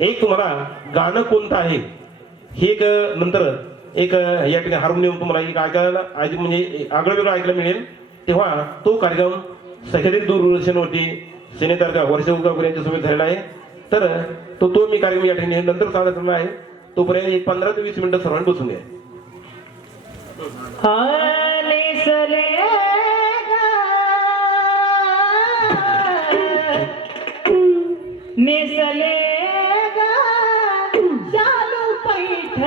एक तुम्हाला गाणं कोणतं आहे? हे एक नंतर एक या ठिकाणी हार्मोनियम तुम्हाला एक ऐकायला म्हणजे एक आगळं वेगळं ऐकायला मिळेल. तेव्हा तो कार्यक्रम सह्याद्री दूरदर्शनवरती सेनेतारका वर्ष उगावकर यांच्यासमोर झालेला आहे. तर तो तो मी कार्यक्रम या ठिकाणी नंतर सादर करणार आहे. तोपर्यंत एक पंधरा ते वीस मिनिटं सर्वांनी बसून घ्या. निसले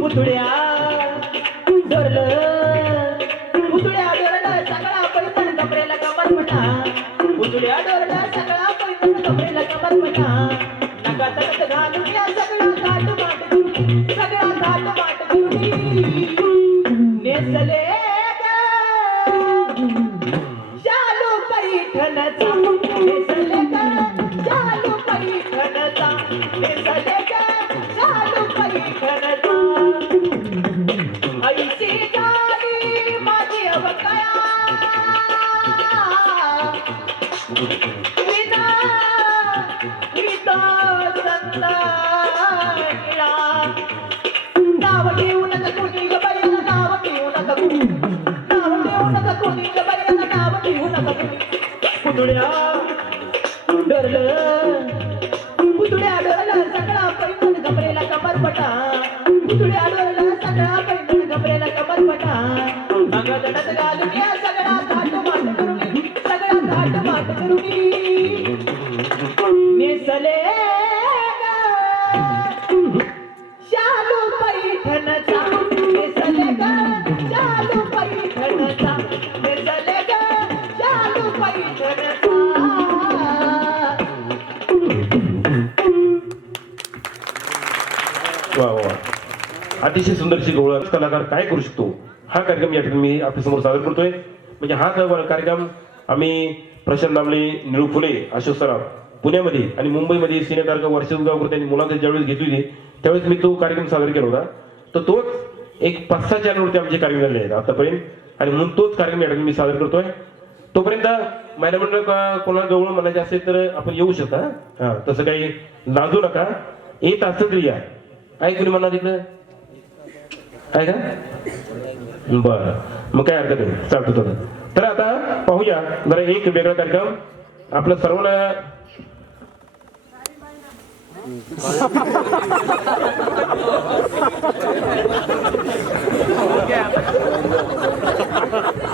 पुतळ्या डोरलं पुतळ्या डोरलं सगळा पैठण कपड्याला कमर म्हणा पुतळ्या डोरलं कपड्याला कमर नका तडक घालून या सगळा घाट सगळा घाट नेसले पैठणचा नेसले पैठणचा नेसले पुतळ्या डरलं पुतळ्या डरलं सगळा पैठण कमरेला कमरपटा पुतळ्या डरलं सगळा पैठण घबरेला कमरपटा अंगा दडत घालून सगळा घाट माट करून सगळा घाट माट करून वा वा अतिशय सुंदरशी गोळ कलाकार काय करू शकतो? हा कार्यक्रम या ठिकाणी मी आपल्यासमोर सादर करतोय. म्हणजे हा क- कार्यक्रम आम्ही प्रशांत दामले निळू फुले अशोक सराफ पुण्यामध्ये आणि मुंबईमध्ये सिनेतारका वर्ष गावकर त्यांनी मुलाखत ज्यावेळेस घेतली होती त्यावेळेस मी तो कार्यक्रम सादर केला होता. तर तोच एक पाच सहा चॅनलवरती आमचे कार्यक्रम झाले आहेत आतापर्यंत. आणि म्हणून तोच कार्यक्रम या ठिकाणी मी सादर करतोय. तोपर्यंत महिला मंडळ का कोणाला जवळ म्हणायचे असेल तर आपण येऊ शकता. हा तसं काही लाजू नका. येत असत या आहे कुणी म्हणणार तिकडं. आहे का बर. मग काय हरकत नाही. चालतो तसं. तर आता पाहूया. जरा एक वेगळा कार्यक्रम. आपलं सर्वांना Yeah.